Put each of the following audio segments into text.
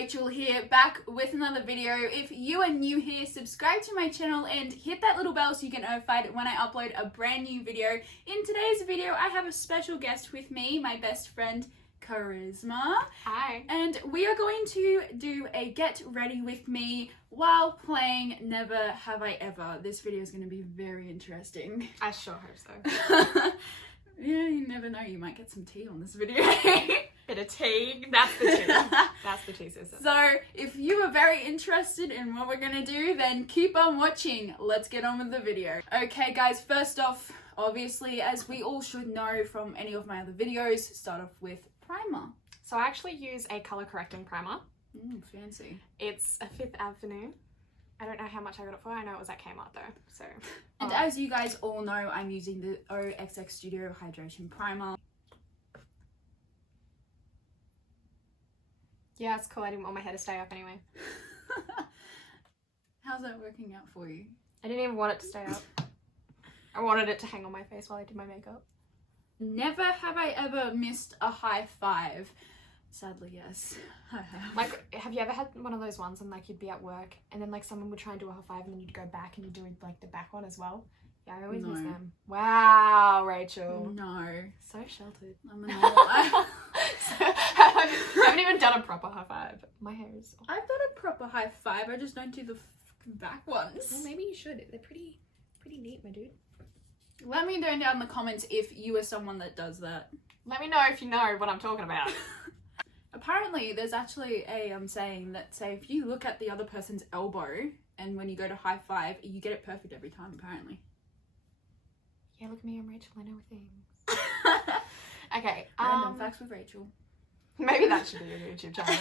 Rachel here, back with another video. If you are new here, subscribe to my channel and hit that little bell so you get notified when I upload a brand new video. In today's video, I have a special guest with me, my best friend, Charisma. Hi. And we are going to do a get ready with me while playing Never Have I Ever. This video is going to be very interesting. I sure hope so. Yeah, you never know, you might get some tea on this video. Bit of tea. That's the tea. That's the tea, sister. So, if you are very interested in what we're gonna do, then keep on watching. Let's get on with the video. Okay guys, first off, obviously, as we all should know from any of my other videos, start off with primer. So I actually use a colour correcting primer. Fancy. It's a Fifth Avenue. I don't know how much I got it for. I know it was at Kmart though, so. And as you guys all know, I'm using the OXX Studio Hydration Primer. Yeah, it's cool. I didn't want my hair to stay up anyway. How's that working out for you? I didn't even want it to stay up. I wanted it to hang on my face while I did my makeup. Never have I ever missed a high five. Sadly, yes, I have. Like, have you ever had one of those ones and like you'd be at work and then like someone would try and do a high five and then you'd go back and you do like the back one as well? Yeah, I always miss them. Wow, Rachel. No. So sheltered. I'm a normal. I haven't even done a proper high five. My hair is... I've done a proper high five, I just don't do the back ones. Well, maybe you should. They're pretty neat, my dude. Let me know down in the comments if you are someone that does that. Let me know if you know what I'm talking about. Apparently, there's actually a saying that say if you look at the other person's elbow and when you go to high five, you get it perfect every time, apparently. Yeah, look at me, I'm Rachel, I know things. Okay. Random facts with Rachel. Maybe that should be your YouTube channel.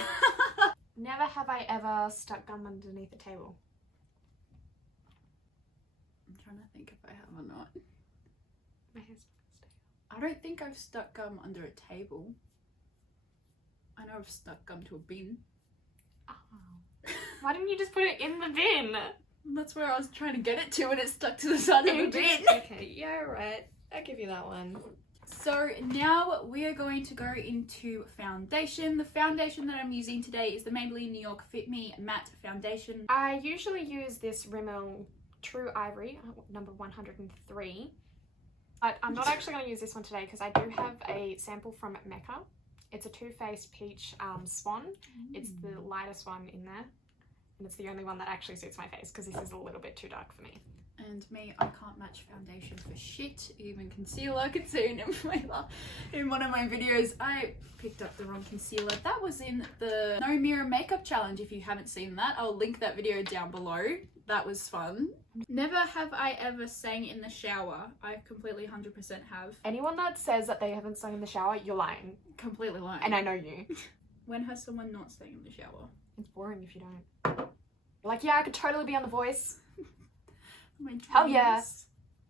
Never have I ever stuck gum underneath a table. I'm trying to think if I have or not. My hair's not gonna stay. I don't think I've stuck gum under a table. I know I've stuck gum to a bin. Oh. Why didn't you just put it in the bin? That's where I was trying to get it to and it stuck to the side of the bin. Okay, yeah, right. I'll give you that one. So now we are going to go into foundation. The foundation that I'm using today is the Maybelline New York Fit Me Matte Foundation. I usually use this Rimmel True Ivory, number 103. But I'm not actually going to use this one today because I do have a sample from MECCA. It's a Too-Faced Peach Swan. It's the lightest one in there. And it's the only one that actually suits my face because this is a little bit too dark for me. And me, I can't match foundation for shit. Even concealer, could see in one of my videos, I picked up the wrong concealer. That was in the No Mirror Makeup Challenge. If you haven't seen that, I'll link that video down below. That was fun. Never have I ever sang in the shower. I completely 100% have. Anyone that says that they haven't sung in the shower, you're lying. Completely lying. And I know you. When has someone not sang in the shower? It's boring if you don't. You're like, yeah, I could totally be on The Voice. Hell yeah.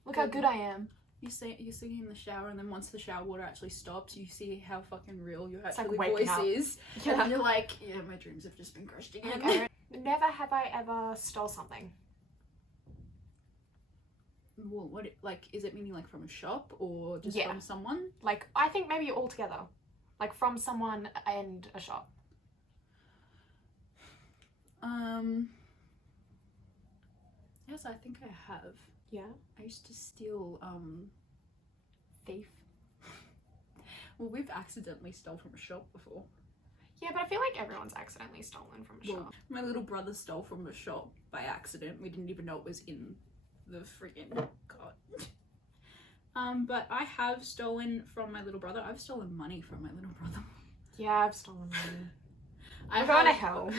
Look how good I am. You're singing in the shower and then once the shower water actually stops, you see how fucking real your It's actually like voice up. is. Yeah. And you're like, yeah, my dreams have just been crushed again. Okay. Never have I ever stole something. Well, what, like, is it meaning like from a shop or just Yeah. from someone? Like, I think maybe all together. Like from someone and a shop. Yes, I think I have. Yeah. I used to steal, Thief. well, we've accidentally stole from a shop before. Yeah, but I feel like everyone's accidentally stolen from a shop. Well, my little brother stole from a shop by accident. We didn't even know it was in the friggin' cart. But I have stolen from my little brother. I've stolen money from my little brother. Yeah, I've stolen money. I'm going to hell.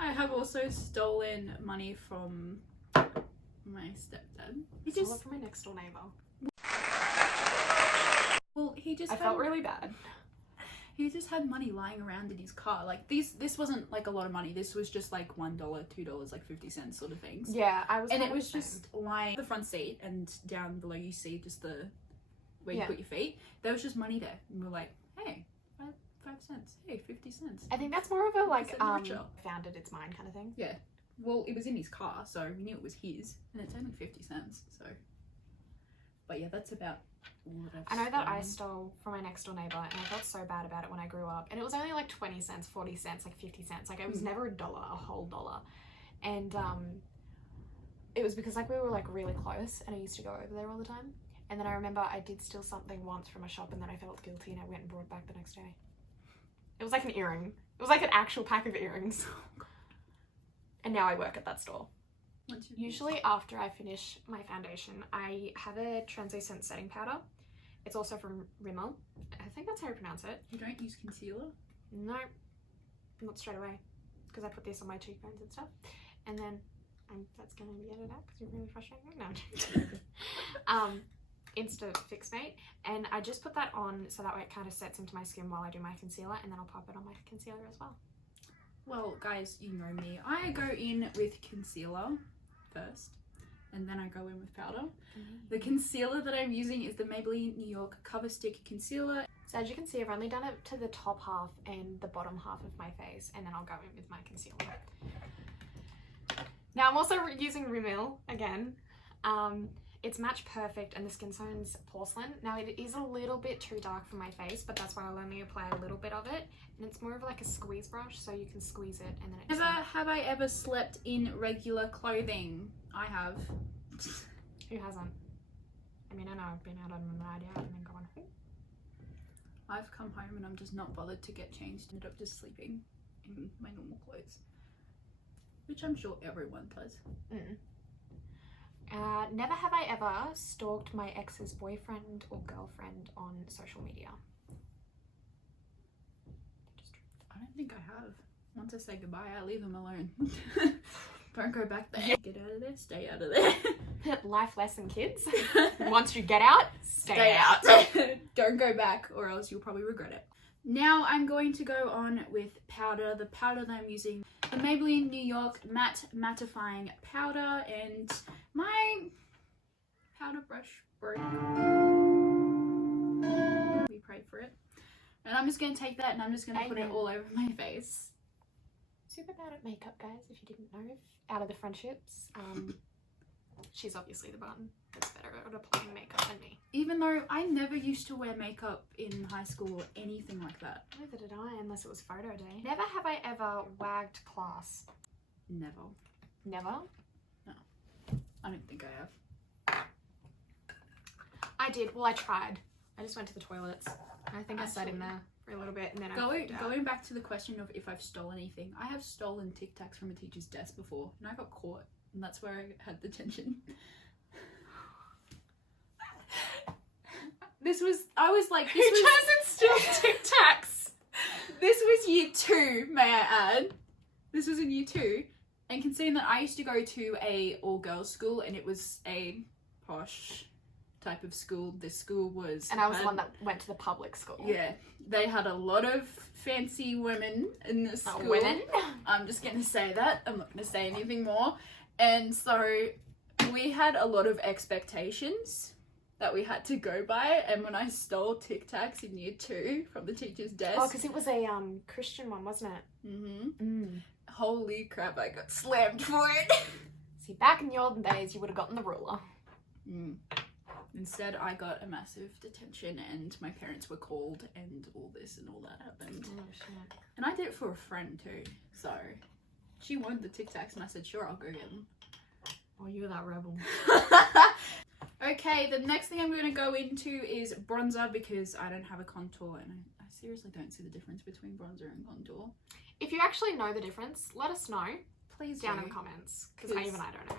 I have also stolen money from my stepdad. I stole it from my next door neighbour. Well, he just I felt really bad. He just had money lying around in his car. Like this wasn't like a lot of money. This was just like $1, $2, like 50 cents sort of things. Yeah, I was. And it was just lying the front seat, and down below you see just the where you put your feet. There was just money there, and we're like, hey, 5 cents. Hey, 50 cents. I think that's more of a like found it, it's mine kind of thing. Yeah. Well, it was in his car, so we knew it was his, and it's only 50 cents. So, but yeah, that's about all that I know that I stolen. stole from my next door neighbor, and I felt so bad about it when I grew up. And it was only like 20 cents, 40 cents, like 50 cents. Like it was never $1, a whole dollar. And it was because like we were like really close, and I used to go over there all the time. And then I remember I did steal something once from a shop, and then I felt guilty, and I went and brought it back the next day. It was like an earring. It was like an actual pack of earrings. And now I work at that store. Usually after I finish my foundation, I have a translucent setting powder. It's also from Rimmel. I think that's how you pronounce it. You don't use concealer? No, not straight away, because I put this on my cheekbones and stuff. And then that's going to be edited out because you're really frustrating me. No, I'm joking. Insta Fix Mate, and I just put that on so that way it kind of sets into my skin while I do my concealer, and then I'll pop it on my concealer as well. Well, guys, you know me. I go in with concealer first, and then I go in with powder. The concealer that I'm using is the Maybelline New York Cover Stick Concealer. So as you can see, I've only done it to the top half and the bottom half of my face, and then I'll go in with my concealer. Now I'm also using Rimmel again. It's Match Perfect, and the Skin Tone's Porcelain. Now it is a little bit too dark for my face, but that's why I'll only apply a little bit of it. And it's more of like a squeeze brush, so you can squeeze it and then it Never have I ever slept in regular clothing. I have. Who hasn't? I mean, I know I've been out on a night out and then gone, oh. I've come home and I'm just not bothered to get changed. Ended up just sleeping in my normal clothes, which I'm sure everyone does. Never have I ever stalked my ex's boyfriend or girlfriend on social media. I don't think I have. Once I say goodbye, I leave them alone. Don't go back there. Get out of there, stay out of there. Life lesson, kids. Once you get out, stay out. Don't go back or else you'll probably regret it. Now I'm going to go on with powder. The powder that I'm using, the Maybelline New York Matte Mattifying Powder, and my powder brush broke. We prayed for it. And I'm just going to take that and I'm just going to put it all over my face. Super bad at makeup, guys, if you didn't know. Out of the friendships, she's obviously the one that's better at applying makeup than me. Even though I never used to wear makeup in high school or anything like that. Neither did I, unless it was photo day. Never have I ever wagged class. Never. Never? No. I don't think I have. I did. Well, I tried. I just went to the toilets. I think I sat in there for a little bit and then I Going back to the question of if I've stolen anything, I have stolen Tic Tacs from a teacher's desk before and I got caught, and that's where I had detention. I was like, who doesn't steal Tic Tacs? This was year 2, may I add. This was in year 2, and considering that I used to go to a all-girls school and it was a posh type of school, this school was... And I was the one that went to the public school. Yeah, they had a lot of fancy women in the school. Women? I'm just going to say that. I'm not going to say anything more. And so we had a lot of expectations that we had to go by, and when I stole Tic Tacs in year 2 from the teacher's desk... Oh, because it was a Christian one, wasn't it? Holy crap, I got slammed for it. See, back in the olden days, you would have gotten the ruler. Instead, I got a massive detention and my parents were called and all this and all that happened. Oh, shit. And I did it for a friend too, so she wanted the Tic Tacs and I said, sure, I'll go get them. Oh, you're that rebel. Okay, the next thing I'm going to go into is bronzer because I don't have a contour and I seriously don't see the difference between bronzer and contour. If you actually know the difference, let us know. Please down in the comments, because I don't know.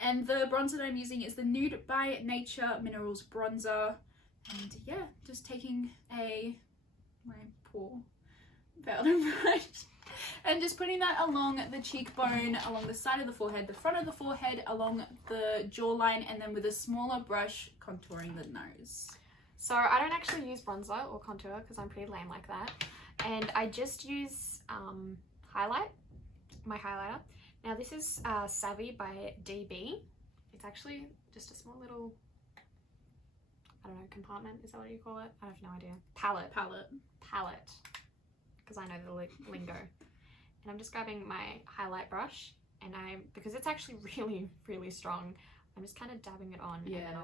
And the bronzer that I'm using is the Nude by Nature Minerals bronzer. And yeah, just taking my poor powder brush and just putting that along the cheekbone, along the side of the forehead, the front of the forehead, along the jawline, and then with a smaller brush contouring the nose. So I don't actually use bronzer or contour because I'm pretty lame like that. And I just use my highlighter. Now this is Savvy by DB. It's actually just a small little, I don't know, compartment, is that what you call it? I have no idea. Palette. Because I know the lingo. And I'm just grabbing my highlight brush and because it's actually really, really strong, I'm just kind of dabbing it on. Yeah. And then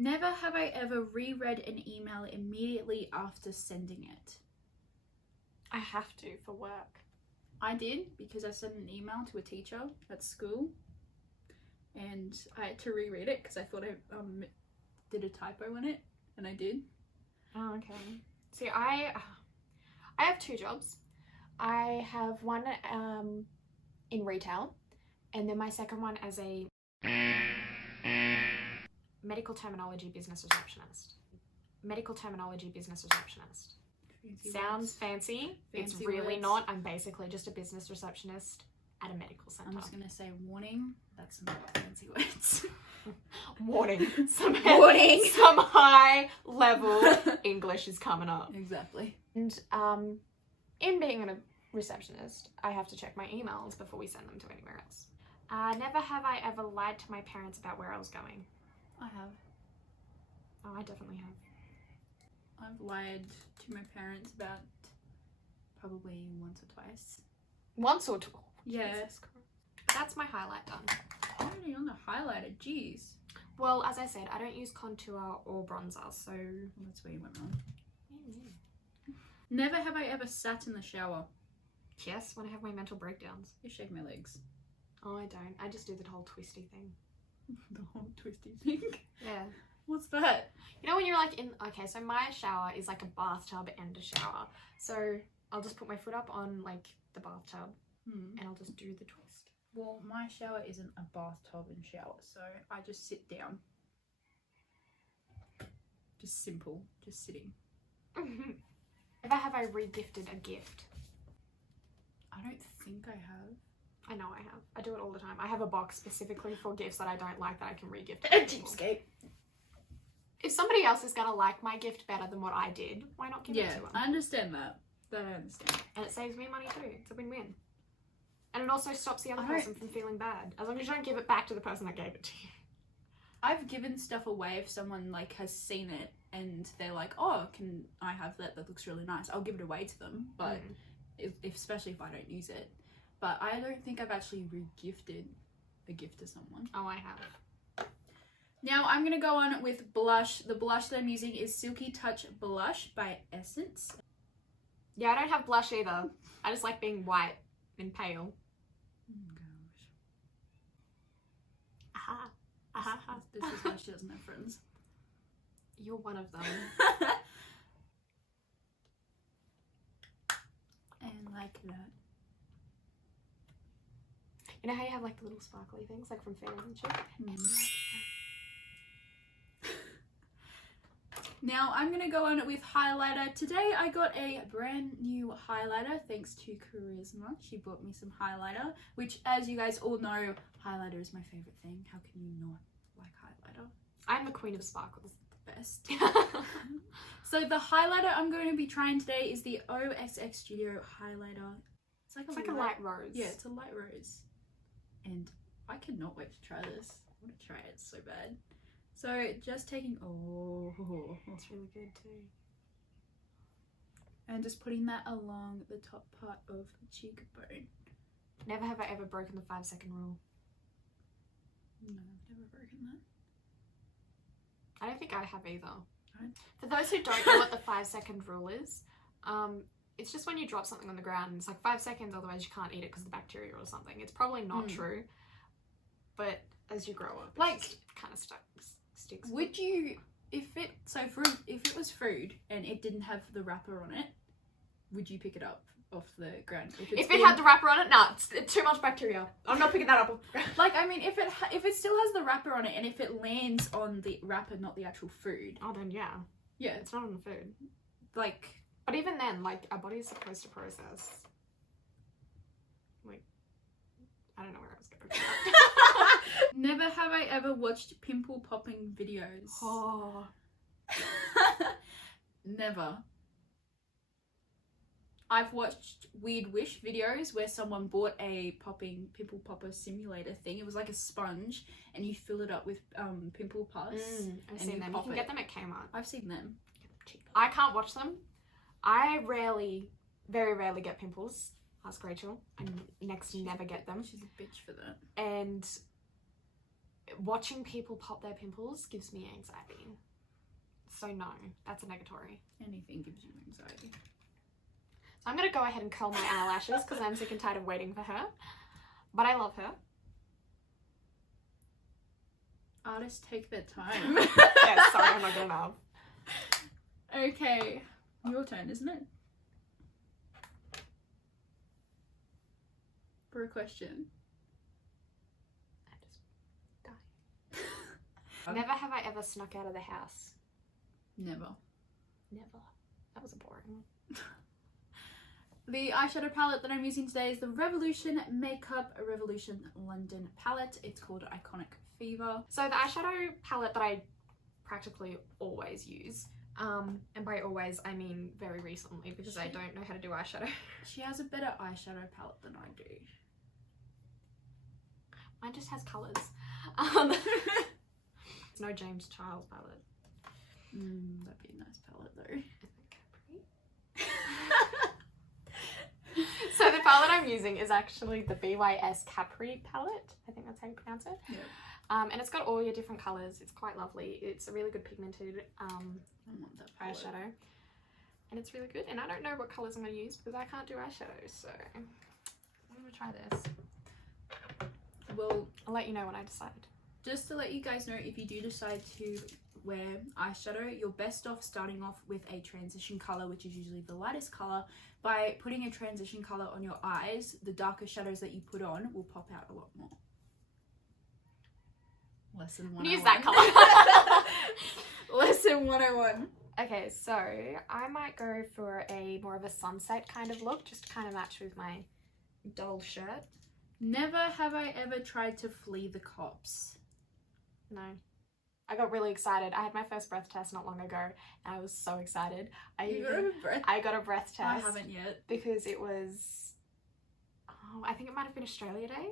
Never have I ever reread an email immediately after sending it. I have to for work. I did, because I sent an email to a teacher at school and I had to reread it because I thought I did a typo in it, and I did. Oh, okay. See, I have two jobs. I have one in retail, and then my second one as a medical terminology business receptionist. Medical terminology business receptionist. Sounds fancy. It's really words. not. I'm basically just a business receptionist at a medical center. I'm just gonna say warning. That's not fancy words. Warning. Warning. Some high level English is coming up. Exactly. And in being a receptionist, I have to check my emails before we send them to anywhere else. Never have I ever lied to my parents about where I was going. I have. Oh, I definitely have. I've lied to my parents about probably once or twice. Once or two. Yeah. Jesus Christ. That's my highlight done. Already on the highlighter, jeez. Well, as I said, I don't use contour or bronzer, so... That's where you went wrong. Never have I ever sat in the shower. Yes, when I have my mental breakdowns. You shake my legs. Oh, I don't. I just do the whole twisty thing. The whole twisty thing. Yeah. What's that? You know when you're like in... Okay, so my shower is like a bathtub and a shower. So I'll just put my foot up on like the bathtub and I'll just do the twist. Well, my shower isn't a bathtub and shower, so I just sit down. Just simple, just sitting. Never have I re-gifted a gift. I don't think I have. I know I have. I do it all the time. I have a box specifically for gifts that I don't like that I can re-gift. A cheapskate. If somebody else is gonna like my gift better than what I did, why not give it to them? I understand that. That I understand. And it saves me money too. It's a win-win. And it also stops the other I person from feeling bad. As long as you don't give it back to the person that gave it to you. I've given stuff away if someone like has seen it and they're like, oh, can I have that? That looks really nice. I'll give it away to them. But if especially if I don't use it. But I don't think I've actually re-gifted a gift to someone. Oh, I have. Now I'm going to go on with blush. The blush that I'm using is Silky Touch Blush by Essence. Yeah, I don't have blush either. I just like being white and pale. Oh gosh. Aha. Aha. This is why she doesn't have friends. You're one of them. And like that. You know how you have like the little sparkly things like from fairies and shit? Now I'm going to go on with highlighter. Today I got a brand new highlighter thanks to Charisma. She bought me some highlighter, which as you guys all know, highlighter is my favourite thing. How can you not like highlighter? I'm the queen of sparkles. The best. So the highlighter I'm going to be trying today is the OXX Studio highlighter. It's like a light rose. Yeah, it's a light rose. And I cannot wait to try this. I want to try it so bad. So just taking, It's really good too. And just putting that along the top part of the cheekbone. Never have I ever broken the 5-second rule. No, I've never broken that. I don't think I have either. Right. For those who don't know what the 5-second rule is, it's just when you drop something on the ground and it's like 5 seconds, otherwise you can't eat it because of the bacteria or something. It's probably not true, but as you grow up, it kind of sticks. Would you, if it was food and it didn't have the wrapper on it, would you pick it up off the ground? If it had the wrapper on it, nah, it's too much bacteria. I'm not picking that up off the ground. Like, I mean, if it still has the wrapper on it and if it lands on the wrapper, not the actual food. Oh, then yeah. Yeah. It's not on the food. Like... But even then, like, our body's supposed to process. Like, I don't know where I was going with that. Never have I ever watched pimple popping videos. Oh. Never. I've watched Weird Wish videos where someone bought a pimple popper simulator thing. It was like a sponge and you fill it up with pimple pus. I've seen them. You can get them at Kmart. I've seen them. I can't watch them. I very rarely get pimples. Ask Rachel. I never get them. She's a bitch for that. And watching people pop their pimples gives me anxiety. So no, that's a negatory. Anything gives you anxiety. So I'm going to go ahead and curl my eyelashes because I'm sick and tired of waiting for her. But I love her. Artists take their time. Yeah, sorry, I'm not good enough. Okay, your turn, isn't it? For a question. I just die. Never have I ever snuck out of the house. Never. Never. That was a boring one. The eyeshadow palette that I'm using today is the Revolution Makeup Revolution London palette. It's called Iconic Fever. So the eyeshadow palette that I practically always use, and by always I mean very recently because I don't know how to do eyeshadow. She has a better eyeshadow palette than I do. Mine just has colours. It's no James Charles palette. That'd be a nice palette though. Is it Capri? So the palette I'm using is actually the BYS Capri palette. I think that's how you pronounce it. Yeah. And it's got all your different colours. It's quite lovely. It's a really good pigmented I want that palette. eyeshadow. And it's really good. And I don't know what colours I'm going to use because I can't do eyeshadow. So I'm going to try this. Well, I'll let you know when I decide. just to let you guys know, if you do decide to wear eyeshadow, you're best off starting off with a transition colour, which is usually the lightest colour. By putting a transition colour on your eyes, the darker shadows that you put on will pop out a lot more. Lesson 101. Use that colour. Lesson 101. Okay, so I might go for a more of a sunset kind of look, just to kind of match with my dull shirt. Never have I ever tried to flee the cops. No. I got really excited. I had my first breath test not long ago and I was so excited. You got a breath? I got a breath test. I haven't yet. Because it was, I think it might have been Australia Day.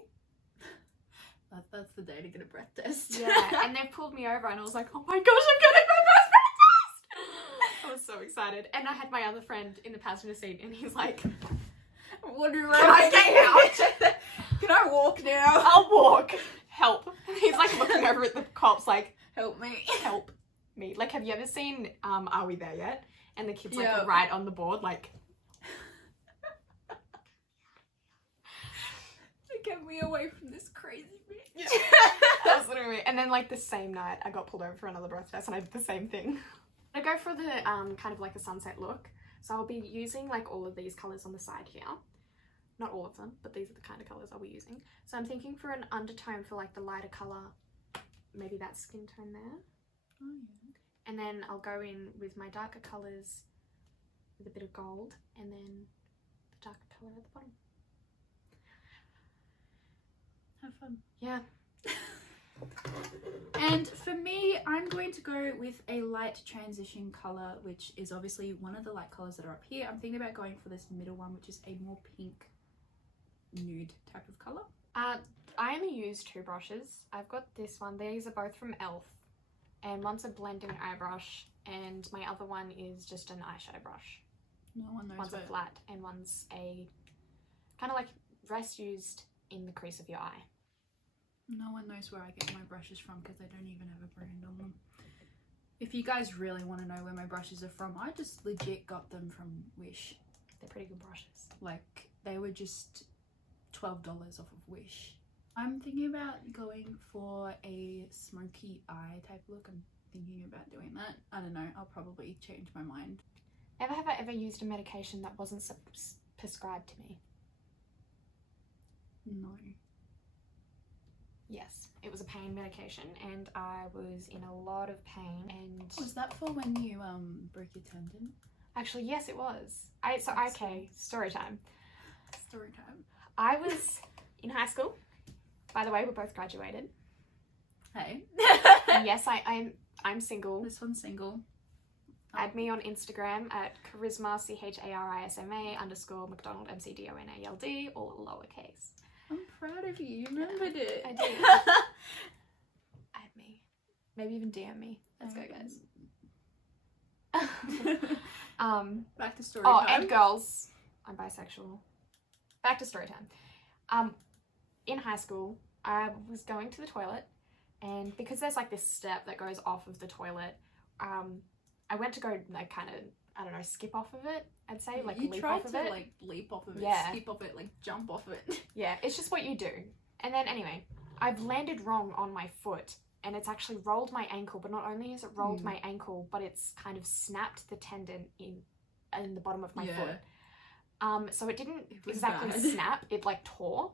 That's the day to get a breath test. Yeah, and they pulled me over and I was like, oh my gosh, I'm getting my first breath test! I was so excited. And I had my other friend in the passenger seat and he's like, What do you can I get out? Can I walk now? I'll walk. Help. And he's like looking over at the cops like, help me. Help me. Like, have you ever seen Are We There Yet? And the kids like Yeah. write on the board like, Get me away from this crazy bitch. that's literally me. And then like the same night I got pulled over for another breath test and I did the same thing. I go for the kind of like a sunset look. So I'll be using like all of these colours on the side here. Not all of them, but these are the kind of colours I'll be using. So I'm thinking for an undertone for like the lighter colour, maybe that skin tone there. Oh, yeah. And then I'll go in with my darker colours with a bit of gold and then the darker colour at the bottom. Have fun. Yeah. And for me, I'm going to go with a light transition colour, which is obviously one of the light colours that are up here. I'm thinking about going for this middle one, which is a more pink nude type of colour. I only use two brushes. I've got this one. These are both from e.l.f. And one's a blending eye brush and my other one is just an eyeshadow brush. No one knows. One's a flat and one's a kind of like rest used in the crease of your eye. No one knows where I get my brushes from because I don't even have a brand on them. If you guys really want to know where my brushes are from, I just legit got them from Wish. They're pretty good brushes. Like, they were just $12 off of Wish. I'm thinking about going for a smoky eye type look. I'm thinking about doing that. I don't know, I'll probably change my mind. Never have I ever used a medication that wasn't prescribed to me. No. Yes, it was a pain medication and I was in a lot of pain. And Was that for when you broke your tendon? actually, yes, it was. Okay, story time. Story time. I was in high school. By the way, we're both graduated. Hey. And yes, I'm single. This one's single. Add me on Instagram at charisma, CHARISMA _ McDonald MCDONALD, all lowercase. I'm proud of you. You remembered it. I did. Add me. Maybe even DM me. Let's go, guys. Back to story Oh, time. and girls. I'm bisexual. Back to story time. In high school, I was going to the toilet And because there's like this step that goes off of the toilet, I went to go like kind of, I don't know, skip off of it, I'd say, like you leap tried off of to it. like leap off of it, Yeah. skip off it, like jump off it. Yeah, it's just what you do. And then anyway, I've landed wrong on my foot and it's actually rolled my ankle, but not only has it rolled my ankle, but it's kind of snapped the tendon in the bottom of my foot. So it didn't exactly snap, it like tore,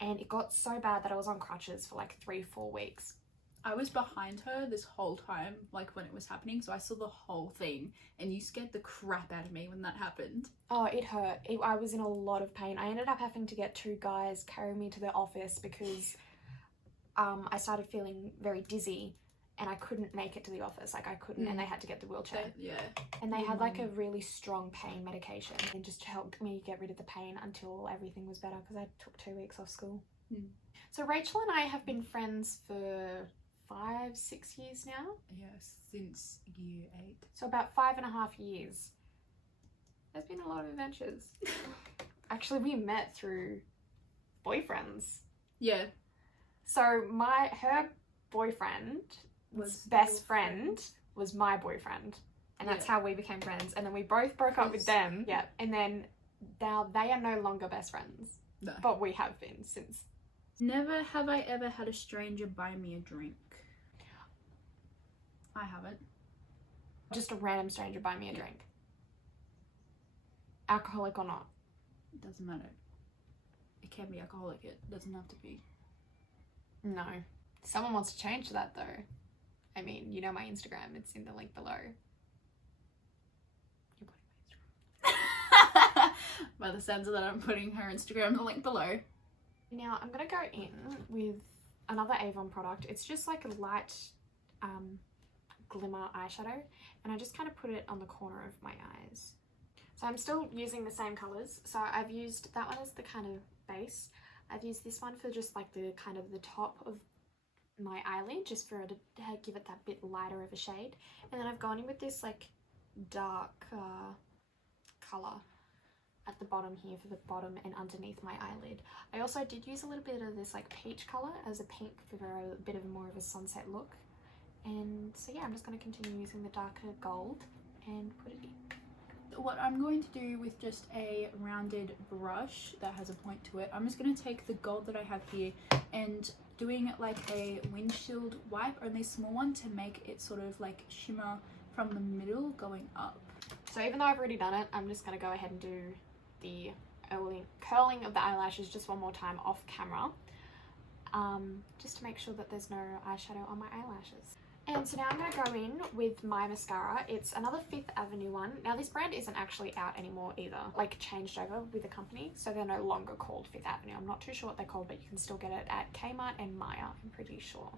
and it got so bad that I was on crutches for like 3-4 weeks. I was behind her this whole time, like when it was happening, so I saw the whole thing, and you scared the crap out of me when that happened. Oh, it hurt. I was in a lot of pain. I ended up having to get 2 guys carry me to the office because I started feeling very dizzy and I couldn't make it to the office. Like I couldn't, and they had to get the wheelchair. And they had like a really strong pain medication and just helped me get rid of the pain until everything was better, because I took 2 weeks off school. So Rachel and I have been friends for 5-6 years now. Yes, since year 8. So about 5.5 years. There's been a lot of adventures. Actually, we met through boyfriends. Yeah. So her boyfriend was best friend was my boyfriend, and that's how we became friends. And then we both broke up with them. Yeah. And then now they are no longer best friends. No. But we have been since. Never have I ever had a stranger buy me a drink. I haven't. Just a random stranger buy me a drink. Alcoholic or not? It doesn't matter. It can be alcoholic, it doesn't have to be. No. Someone wants to change that though. I mean, you know my Instagram, it's in the link below. You're putting my Instagram. By the sounds of that, I'm putting her Instagram in the link below. Now I'm gonna go in with another Avon product. It's just like a light glimmer eyeshadow, and I just kind of put it on the corner of my eyes. So I'm still using the same colors. So I've used that one as the kind of base. I've used this one for just like the kind of the top of my eyelid, just for it to give it that bit lighter of a shade. And then I've gone in with this like dark color at the bottom here for the bottom and underneath my eyelid. I also did use a little bit of this like peach color as a pink for a bit of more of a sunset look. And so yeah, I'm just going to continue using the darker gold and put it in. What I'm going to do with just a rounded brush that has a point to it, I'm just going to take the gold that I have here and doing like a windshield wipe, only a small one, to make it sort of like shimmer from the middle going up. So even though I've already done it, I'm just going to go ahead and do the curling of the eyelashes just one more time off camera, just to make sure that there's no eyeshadow on my eyelashes. And so now I'm going to go in with my mascara. It's another 5th Avenue one. Now this brand isn't actually out anymore either, like changed over with the company, so they're no longer called 5th Avenue. I'm not too sure what they're called, but you can still get it at Kmart and Maya, I'm pretty sure.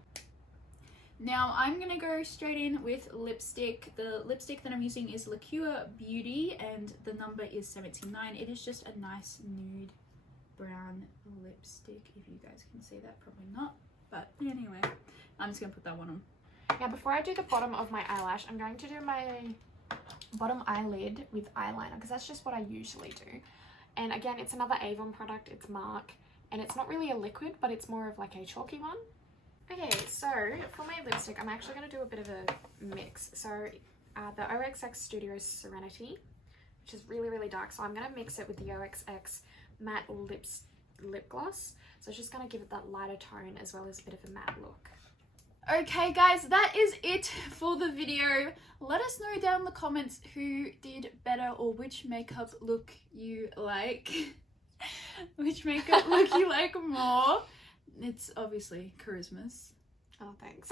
Now I'm going to go straight in with lipstick. The lipstick that I'm using is Liqueur Beauty, and the number is 79. It is just a nice nude brown lipstick, if you guys can see that. Probably not, but anyway, I'm just going to put that one on. Now before I do the bottom of my eyelash, I'm going to do my bottom eyelid with eyeliner, because that's just what I usually do. And again, it's another Avon product, it's MARC, and it's not really a liquid, but it's more of like a chalky one. Okay, so for my lipstick, I'm actually going to do a bit of a mix. So the OXX Studio Serenity, which is really, really dark, so I'm going to mix it with the OXX Matte Lip Gloss. So it's just going to give it that lighter tone as well as a bit of a matte look. Okay guys, that is it for the video. Let us know down in the comments who did better, or which makeup look you like. Which makeup look you like more. It's obviously Charisma's. Oh, thanks.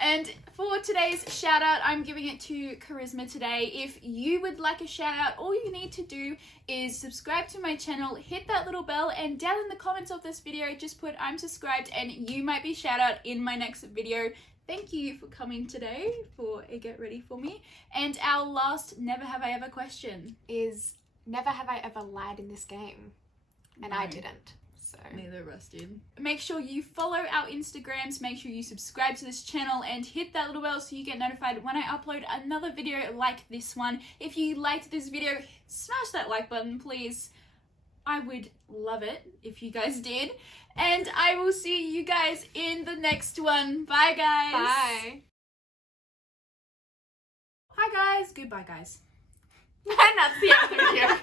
And for today's shout out, I'm giving it to Charisma today. If you would like a shout out, all you need to do is subscribe to my channel, hit that little bell, and down in the comments of this video, just put I'm subscribed and you might be shout out in my next video. Thank you for coming today for a Get Ready For Me. And our last Never Have I Ever question is, never have I ever lied in this game. And no. I didn't. So neither of us did. Make sure you follow our Instagrams, make sure you subscribe to this channel and hit that little bell so you get notified when I upload another video like this one. If you liked this video, smash that like button, please. I would love it if you guys did. And I will see you guys in the next one. Bye, guys. Bye. Hi, guys. Goodbye, guys. And that's the end of the video.